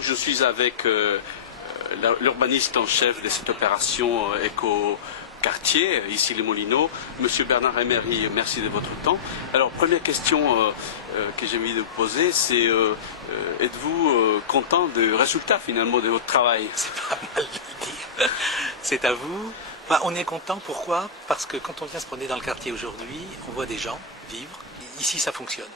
Donc je suis avec l'urbaniste en chef de cette opération éco-quartier, ici les Moulineaux, Monsieur Bernard Emery, merci de votre temps. Alors première question que j'ai envie de vous poser, c'est êtes-vous content du résultat finalement de votre travail? C'est pas mal de le dire. C'est à vous. Bah, on est content, pourquoi? Parce que quand on vient se promener dans le quartier aujourd'hui, on voit des gens vivre. Ici, ça fonctionne.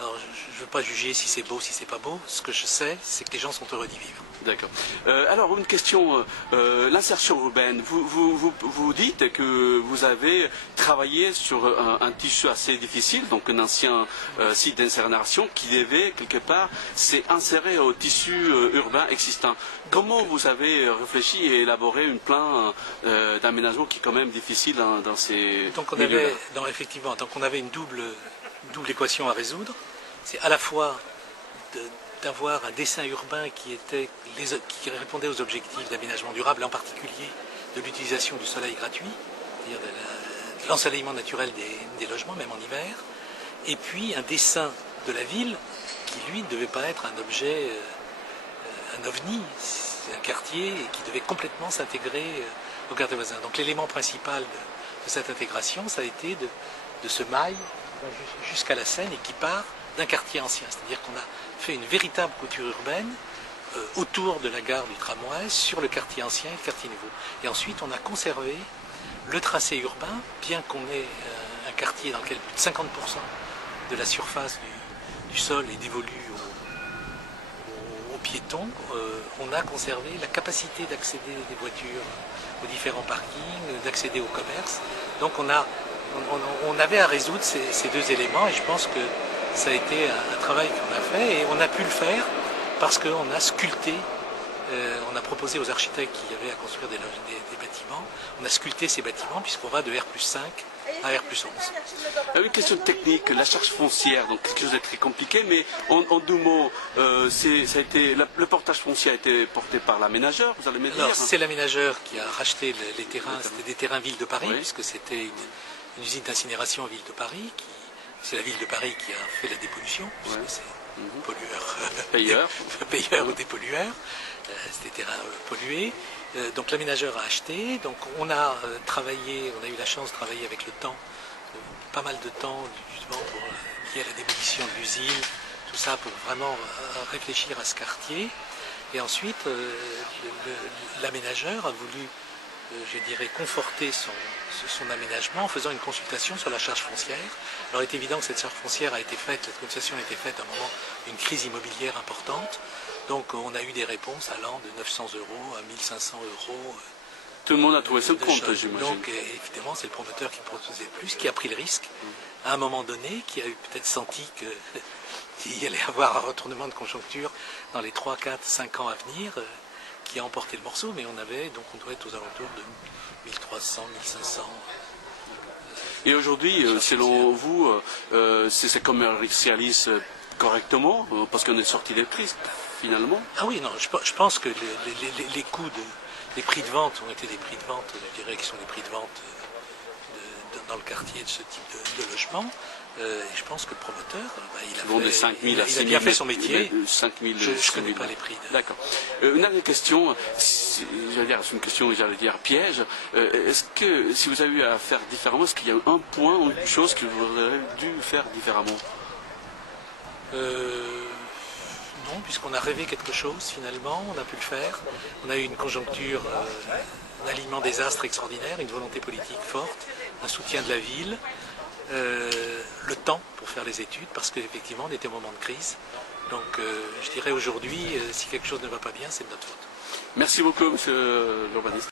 Alors, je ne veux pas juger si c'est beau, si c'est pas beau. Ce que je sais, c'est que les gens sont heureux d'y vivre. D'accord. Alors, une question, l'insertion urbaine. Vous dites que vous avez travaillé sur un tissu assez difficile, donc un ancien site d'incinération qui devait, quelque part, s'insérer au tissu urbain existant. Comment vous avez réfléchi et élaboré un plan d'aménagement qui est quand même difficile dans ces milieux-là? Effectivement, donc on avait une double équation à résoudre. C'est à la fois d'avoir un dessin urbain qui répondait aux objectifs d'aménagement durable, en particulier de l'utilisation du soleil gratuit, c'est-à-dire de l'ensoleillement naturel des logements, même en hiver, et puis un dessin de la ville qui, lui, ne devait pas être un objet, un ovni, c'est un quartier qui devait complètement s'intégrer au quartier voisin. Donc l'élément principal de cette intégration, ça a été de ce mail jusqu'à la Seine et qui part d'un quartier ancien. C'est-à-dire qu'on a fait une véritable couture urbaine autour de la gare du tramway sur le quartier ancien et le quartier nouveau. Et ensuite, on a conservé le tracé urbain, bien qu'on ait un quartier dans lequel plus de 50% de la surface du sol est dévolue aux piétons. On a conservé la capacité d'accéder des voitures aux différents parkings, d'accéder au commerce. Donc on avait à résoudre ces deux éléments et je pense que ça a été un travail qu'on a fait et on a pu le faire parce qu'on a sculpté, on a proposé aux architectes qui avaient à construire des bâtiments, on a sculpté ces bâtiments puisqu'on va de R+5 à R+11. Une question technique, la charge foncière, donc quelque chose de très compliqué, mais en deux mots, le portage foncier a été porté par l'aménageur, vous allez me dire? C'est l'aménageur qui a racheté les terrains, c'était des terrains Ville de Paris, oui, puisque c'était une usine d'incinération Ville de Paris, c'est la Ville de Paris qui a fait la dépollution, puisque c'est payeur ou dépollueur, c'est des terrains pollués. Donc l'aménageur a acheté, donc on a travaillé, on a eu la chance de travailler avec le temps, pas mal de temps justement lié à la démolition de l'usine, tout ça pour vraiment réfléchir à ce quartier. Et ensuite, l'aménageur a voulu, je dirais, conforter son aménagement en faisant une consultation sur la charge foncière. Alors il est évident que cette charge foncière a été faite, cette consultation a été faite à un moment d'une crise immobilière importante. Donc on a eu des réponses allant de 900 € à 1500 €. Tout le monde a trouvé son compte, j'imagine. Donc évidemment, c'est le promoteur qui proposait plus, qui a pris le risque, à un moment donné, qui a eu peut-être senti qu'il y allait avoir un retournement de conjoncture dans les 3, 4, 5 ans à venir, qui a emporté le morceau, mais on doit être aux alentours de 1300, 1500. Et aujourd'hui, selon vous, c'est commercialise correctement, parce qu'on est sorti des crises, finalement? Ah oui, non, je pense que les coûts les prix de vente ont été des prix de vente, je dirais, qui sont des prix de vente dans le quartier de ce type de logement. Et je pense que le promoteur, il a bien fait son métier. 5 000, je ne connais pas les prix. D'accord. Une dernière question, c'est une question, j'allais dire, piège. Est-ce que, si vous avez eu à faire différemment, est-ce qu'il y a un point ou une chose que vous auriez dû faire différemment? Non, puisqu'on a rêvé quelque chose, finalement, on a pu le faire. On a eu une conjoncture, un alignement des astres extraordinaire, une volonté politique forte, un soutien de la ville, le temps pour faire les études, parce qu'effectivement, on était au moment de crise. Donc, je dirais aujourd'hui, si quelque chose ne va pas bien, c'est de notre faute. Merci beaucoup, monsieur l'urbaniste.